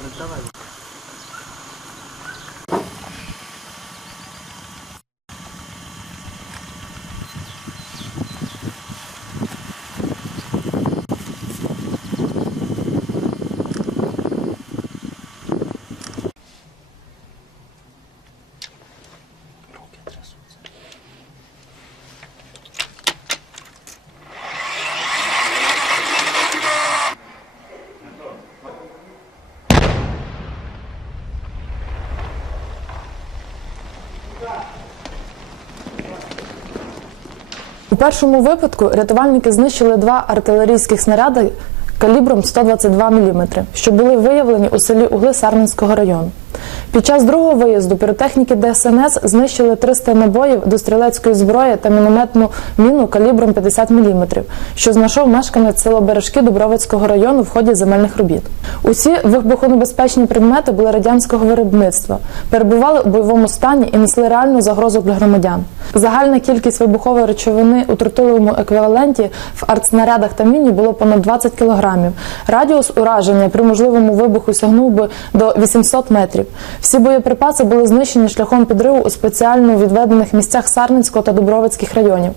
Давай. У першому випадку рятувальники знищили два артилерійських снаряди калібром 122 мм, що були виявлені у селі Угли Сарненського району. Під час другого виїзду піротехніки ДСНС знищили 300 набоїв до стрілецької зброї та мінометну міну калібром 50 мм, що знайшов мешканець села Бережки Дубровицького району в ході земельних робіт. Усі вибухонебезпечні предмети були радянського виробництва, перебували у бойовому стані і несли реальну загрозу для громадян. Загальна кількість вибухової речовини у тротиловому еквіваленті в артснарядах та міні було понад 20 кілограмів. Радіус ураження при можливому вибуху сягнув би до 800 метрів. Всі боєприпаси були знищені шляхом підриву у спеціально відведених місцях Сарницького та Дубровицьких районів.